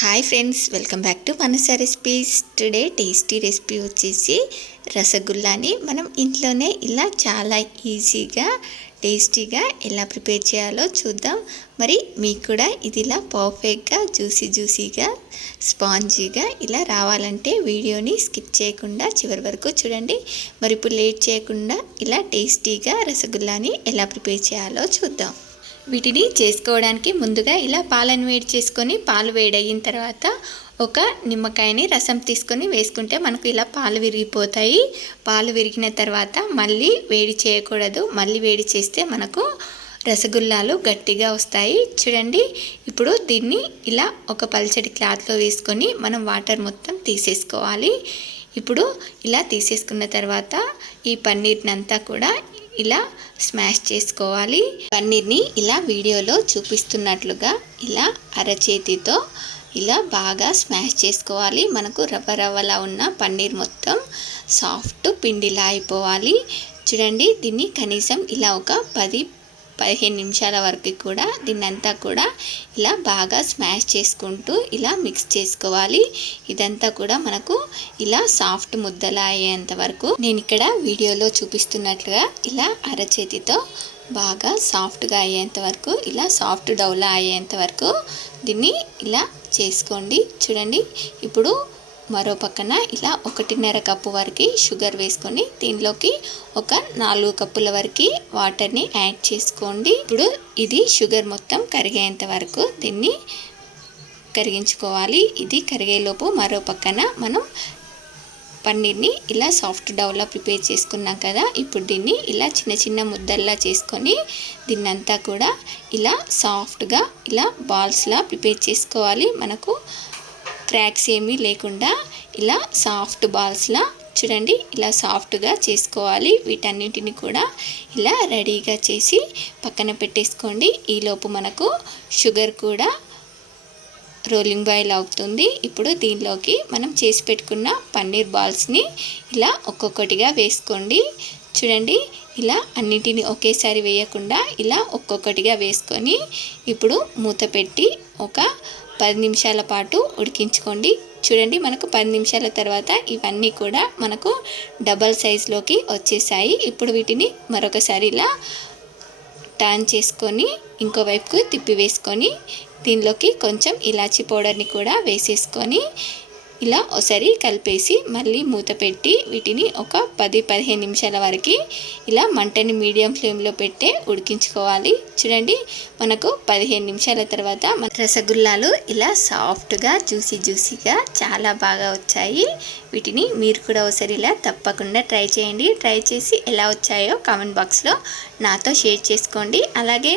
Hi friends welcome back to Manasa recipes today tasty recipe వచ్చేసి రసగుల్లాని మనం ఇంట్లోనే ఇలా చాలా ఈజీగా టేస్టీగా ఎలా ప్రిపేర్ చేయాలో చూద్దాం. మరి మీకు కూడా ఇది ఇలా పర్ఫెక్ట్గా జ్యూసీ జ్యూసీగా స్పాంజీగా ఇలా రావాలంటే వీడియోని స్కిప్ చేయకుండా చివరి వరకు చూడండి. మరి ఇప్పుడు లేట్ చేయకుండా ఇలా టేస్టీగా రసగుల్లాని ఎలా ప్రిపేర్ చేయాలో చూద్దాం. వీటిని చేసుకోవడానికి ముందుగా ఇలా పాలను వేడి చేసుకొని పాలు వేడయిన తర్వాత ఒక నిమ్మకాయని రసం తీసుకొని వేసుకుంటే మనకు ఇలా పాలు విరిగిపోతాయి. పాలు విరిగిన తర్వాత మళ్ళీ వేడి చేయకూడదు. మళ్ళీ వేడి చేస్తే మనకు రసగుల్లాలు గట్టిగా వస్తాయి. చూడండి ఇప్పుడు దీన్ని ఇలా ఒక పల్చడి క్లాత్లో వేసుకొని మనం వాటర్ మొత్తం తీసేసుకోవాలి. ఇప్పుడు ఇలా తీసేసుకున్న తర్వాత ఈ పన్నీర్ని అంతా కూడా ఇలా స్మాష్ చేసుకోవాలి. పన్నీర్ని ఇలా వీడియోలో చూపిస్తున్నట్లుగా ఇలా అరచేతితో ఇలా బాగా స్మాష్ చేసుకోవాలి. మనకు రవ్వ రవ్వలా ఉన్న పన్నీర్ మొత్తం సాఫ్ట్ పిండిలా అయిపోవాలి. చూడండి దీన్ని కనీసం ఇలా ఒక పది పదిహేను నిమిషాల వరకు కూడా దీన్నంతా కూడా ఇలా బాగా స్మాష్ చేసుకుంటూ ఇలా మిక్స్ చేసుకోవాలి. ఇదంతా కూడా మనకు ఇలా సాఫ్ట్ ముద్దలా అయ్యేంత వరకు నేను ఇక్కడ వీడియోలో చూపిస్తున్నట్లుగా ఇలా అరచేతితో బాగా సాఫ్ట్గా అయ్యేంత వరకు ఇలా సాఫ్ట్ డౌలా అయ్యేంత వరకు దీన్ని ఇలా చేసుకోండి. చూడండి ఇప్పుడు మరో పక్కన ఇలా ఒకటిన్నర కప్పు వరకు షుగర్ వేసుకొని దీనిలోకి ఒక నాలుగు కప్పుల వరకు వాటర్ని యాడ్ చేసుకోండి. ఇప్పుడు ఇది షుగర్ మొత్తం కరిగేంత వరకు దీన్ని కరిగించుకోవాలి. ఇది కరిగేలోపు మరో పక్కన మనం పన్నీర్ని ఇలా సాఫ్ట్ డౌలా ప్రిపేర్ చేసుకున్నాం కదా ఇప్పుడు దీన్ని ఇలా చిన్న చిన్న ముద్దల్లా చేసుకొని దీన్నంతా కూడా ఇలా సాఫ్ట్గా ఇలా బాల్స్లా ప్రిపేర్ చేసుకోవాలి. మనకు క్రాక్స్ ఏమీ లేకుండా ఇలా సాఫ్ట్ బాల్స్లా చూడండి ఇలా సాఫ్ట్గా చేసుకోవాలి. వీటన్నిటిని కూడా ఇలా రెడీగా చేసి పక్కన పెట్టేసుకోండి. ఈలోపు మనకు షుగర్ కూడా రోలింగ్ బాయిల్ అవుతుంది. ఇప్పుడు దీనిలోకి మనం చేసి పెట్టుకున్న పన్నీర్ బాల్స్ని ఇలా ఒక్కొక్కటిగా వేసుకోండి. చూడండి ఇలా అన్నిటిని ఒకేసారి వేయకుండా ఇలా ఒక్కొక్కటిగా వేసుకొని ఇప్పుడు మూత పెట్టి ఒక పది నిమిషాల పాటు ఉడికించుకోండి. చూడండి మనకు పది నిమిషాల తర్వాత ఇవన్నీ కూడా మనకు డబల్ సైజ్లోకి వచ్చేసాయి. ఇప్పుడు వీటిని మరొకసారి ఇలా టర్న్ చేసుకొని ఇంకో వైపుకు తిప్పి వేసుకొని దీనిలోకి కొంచెం ఇలాచి పౌడర్ని కూడా వేసేసుకొని ఇలా ఒకసారి కలిపేసి మళ్ళీ మూత పెట్టి వీటిని ఒక పది పదిహేను నిమిషాల వరకు ఇలా మంటని మీడియం ఫ్లేమ్లో పెట్టే ఉడికించుకోవాలి. చూడండి మనకు పదిహేను నిమిషాల తర్వాత మన రసగుల్లాలు ఇలా సాఫ్ట్గా జ్యూసీ జ్యూసీగా చాలా బాగా వచ్చాయి. వీటిని మీరు కూడా ఒకసారి ఇలా తప్పకుండా ట్రై చేయండి. ట్రై చేసి ఎలా వచ్చాయో కామెంట్ బాక్స్లో నాతో షేర్ చేసుకోండి. అలాగే